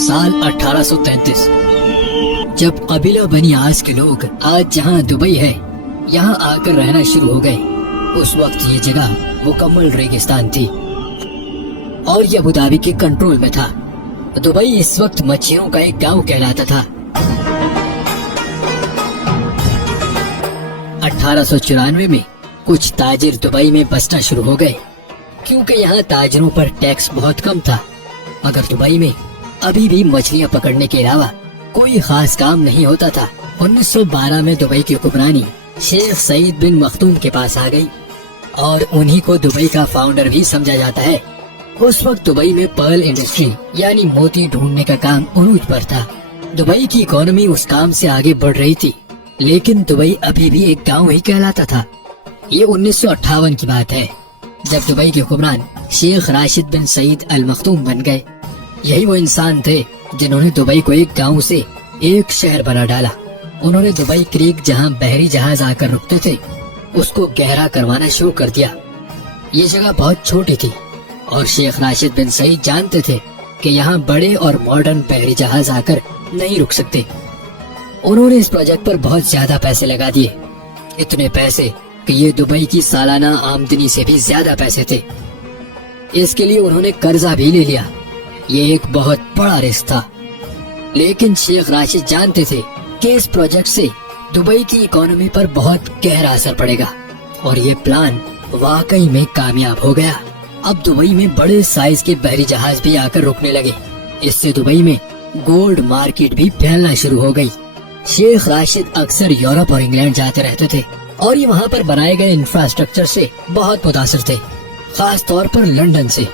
साल 1833 जब कबीला बनी आज के लोग आज जहाँ दुबई है यहाँ आकर रहना शुरू हो गए। उस वक्त ये जगह मुकम्मल रेगिस्तान थी और ये अबू धाबी के कंट्रोल में था। दुबई इस वक्त मच्छियों का एक गांव कहलाता था। 1894 में कुछ ताजिर दुबई में बसना शुरू हो गए क्योंकि यहाँ ताजिरों पर टैक्स बहुत कम था। मगर दुबई में अभी भी मछलियाँ पकड़ने के अलावा कोई खास काम नहीं होता था। 1912 में दुबई की हुक्मरानी शेख सईद बिन मखदूम के पास आ गई और उन्हीं को दुबई का फाउंडर भी समझा जाता है। उस वक्त दुबई में पर्ल इंडस्ट्री यानी मोती ढूंढने का काम उरूज पर था। दुबई की इकोनॉमी उस काम से आगे बढ़ रही थी, लेकिन दुबई अभी भी एक गांव ही कहलाता था। ये 1958 की बात है जब दुबई के हुक्मरान शेख राशिद बिन सईद अल मखदूम बन गए। यही वो इंसान थे जिन्होंने दुबई को एक गांव से एक शहर बना डाला। उन्होंने दुबई क्रीक जहां बहरी जहाज आकर रुकते थे उसको गहरा करवाना शुरू कर दिया। ये जगह बहुत छोटी थी और शेख राशिद बिन सईद जानते थे कि यहाँ बड़े और मॉडर्न बहरी जहाज आकर नहीं रुक सकते। उन्होंने इस प्रोजेक्ट पर बहुत ज्यादा पैसे लगा दिए, इतने पैसे कि ये दुबई की सालाना आमदनी से भी ज्यादा पैसे थे। इसके लिए उन्होंने कर्जा भी ले लिया। ये एक बहुत बड़ा रिस्क था, लेकिन शेख राशिद जानते थे कि इस प्रोजेक्ट से दुबई की इकोनॉमी पर बहुत गहरा असर पड़ेगा और ये प्लान वाकई में कामयाब हो गया। अब दुबई में बड़े साइज के बहरी जहाज भी आकर रुकने लगे। इससे दुबई में गोल्ड मार्केट भी फैलना शुरू हो गई। शेख राशिद अक्सर यूरोप और इंग्लैंड जाते रहते थे और ये वहाँ पर बनाए गए इंफ्रास्ट्रक्चर से बहुत मुतासिर थे, खास तौर पर लंदन से।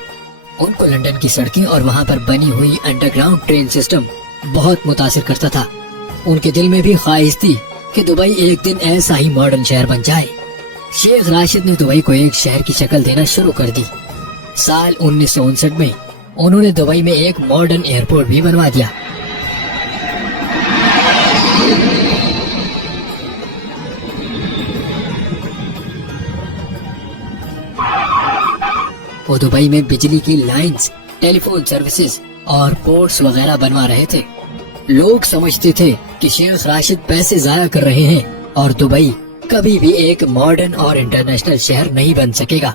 उनको लंदन की सड़कें और वहाँ पर बनी हुई अंडरग्राउंड ट्रेन सिस्टम बहुत मुतासिर करता था। उनके दिल में भी ख्वाहिश थी कि दुबई एक दिन ऐसा ही मॉडर्न शहर बन जाए। शेख राशिद ने दुबई को एक शहर की शक्ल देना शुरू कर दी। साल 1959 में उन्होंने दुबई में एक मॉडर्न एयरपोर्ट भी बनवा दिया। वो दुबई में बिजली की लाइंस, टेलीफोन सर्विसेज और पोर्ट्स वगैरह बनवा रहे थे। लोग समझते थे कि शेख राशिद पैसे जाया कर रहे हैं और दुबई कभी भी एक मॉडर्न और इंटरनेशनल शहर नहीं बन सकेगा।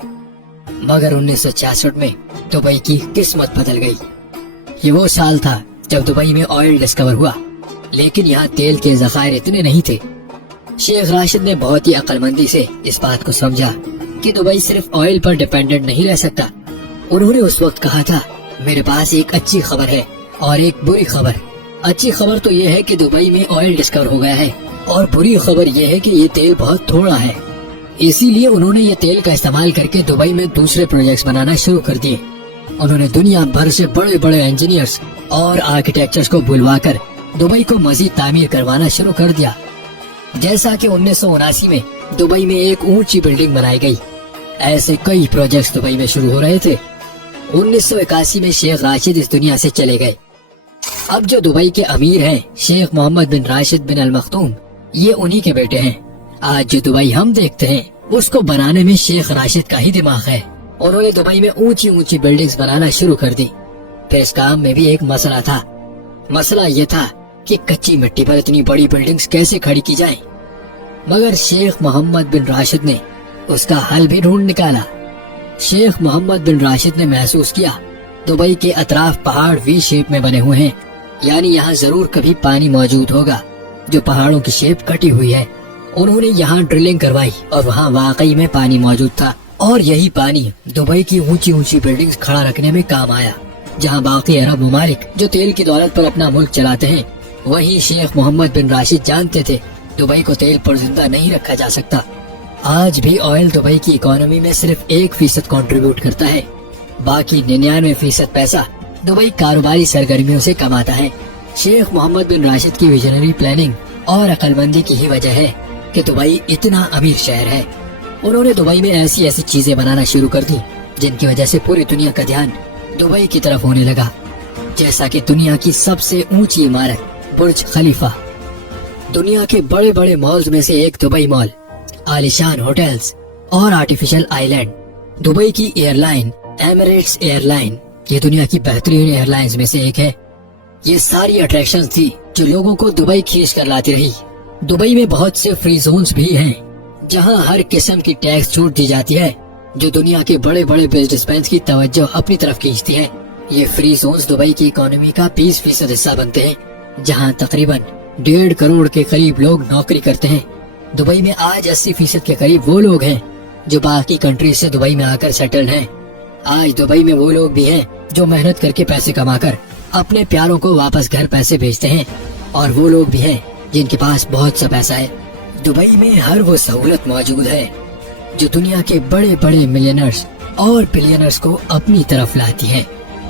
मगर 1966 में दुबई की किस्मत बदल गई। ये वो साल था जब दुबई में ऑयल डिस्कवर हुआ, लेकिन यहाँ तेल के ज़खायर इतने नहीं थे। शेख राशिद ने बहुत ही अक्लमंदी से इस बात को समझा कि दुबई सिर्फ ऑयल पर डिपेंडेंट नहीं रह सकता। उन्होंने उस वक्त कहा था, मेरे पास एक अच्छी खबर है और एक बुरी खबर। अच्छी खबर तो ये है कि दुबई में ऑयल डिस्कवर हो गया है और बुरी खबर ये है कि ये तेल बहुत थोड़ा है। इसीलिए उन्होंने ये तेल का इस्तेमाल करके दुबई में दूसरे प्रोजेक्ट्स बनाना शुरू कर दिए। उन्होंने दुनिया भर से बड़े बड़े इंजीनियर्स और आर्किटेक्चर्स को बुलवाकर दुबई को मजीद तामीर करवाना शुरू कर दिया। जैसा कि 1979 में दुबई में एक ऊंची बिल्डिंग बनाई गई। ऐसे कई प्रोजेक्ट्स दुबई में शुरू हो रहे थे। 1981 में शेख राशिद इस दुनिया से चले गए। अब जो दुबई के अमीर हैं, शेख मोहम्मद बिन राशिद बिन अल मखदूम, ये उन्हीं के बेटे हैं। आज जो दुबई हम देखते हैं उसको बनाने में शेख राशिद का ही दिमाग है। उन्होंने दुबई में ऊंची ऊंची बिल्डिंग्स बनाना शुरू कर दी। फिर इस काम में भी एक मसला था। मसला ये था कि कच्ची मिट्टी पर इतनी बड़ी बिल्डिंग्स कैसे खड़ी की जाएं। मगर शेख मोहम्मद बिन राशिद ने उसका हल भी ढूंढ निकाला। शेख मोहम्मद बिन राशिद ने महसूस किया दुबई के अतराफ पहाड़ वी शेप में बने हुए हैं, यानी यहाँ जरूर कभी पानी मौजूद होगा जो पहाड़ों की शेप कटी हुई है। उन्होंने यहाँ ड्रिलिंग करवाई और वहाँ वाकई में पानी मौजूद था और यही पानी दुबई की ऊंची ऊंची बिल्डिंग्स खड़ा रखने में काम आया। जहाँ बाकी अरब ममालिक जो तेल की दौलत पर अपना मुल्क चलाते हैं, वहीं शेख मोहम्मद बिन राशिद जानते थे दुबई को तेल पर जिंदा नहीं रखा जा सकता। आज भी ऑयल दुबई की इकोनॉमी में सिर्फ 1% कंट्रीब्यूट करता है, बाकी 99% पैसा दुबई कारोबारी सरगर्मियों से कमाता है। शेख मोहम्मद बिन राशिद की विजनरी प्लानिंग और अक्लमंदी की ही वजह है कि दुबई इतना अमीर शहर है। उन्होंने दुबई में ऐसी ऐसी चीजें बनाना शुरू कर दी जिनकी वजह से पूरी दुनिया का ध्यान दुबई की तरफ होने लगा। जैसा कि दुनिया की सबसे ऊंची इमारत बुर्ज खलीफा, दुनिया के बड़े बड़े मॉल्स में से एक दुबई मॉल, आलीशान होटल्स और आर्टिफिशियल आइलैंड। दुबई की एयरलाइन एमिरेट्स एयरलाइन, ये दुनिया की बेहतरीन एयरलाइंस में से एक है। یہ ساری اٹریکشن تھی جو لوگوں کو دبئی کھینچ کر لاتی رہی۔ دبئی میں بہت سے فری زونز بھی ہیں جہاں ہر قسم کی ٹیکس چھوٹ دی جاتی ہے، جو دنیا کے بڑے بڑے بزنس مین کی توجہ اپنی طرف کھینچتی ہے۔ یہ فری زونز دبئی کی اکانومی کا 20% حصہ بنتے ہیں، جہاں تقریباً 1.5 کروڑ کے قریب لوگ نوکری کرتے ہیں۔ دبئی میں آج 80% کے قریب وہ لوگ ہیں جو باقی کنٹریز سے دبئی میں آ کر سیٹلڈ ہیں۔ آج دبئی میں وہ لوگ بھی ہیں جو محنت کر کے پیسے کما کر اپنے پیاروں کو واپس گھر پیسے بھیجتے ہیں، اور وہ لوگ بھی ہیں جن کے پاس بہت سا پیسہ ہے۔ دبئی میں ہر وہ سہولت موجود ہے جو دنیا کے بڑے بڑے ملینرز اور بلینرز کو اپنی طرف لاتی ہے۔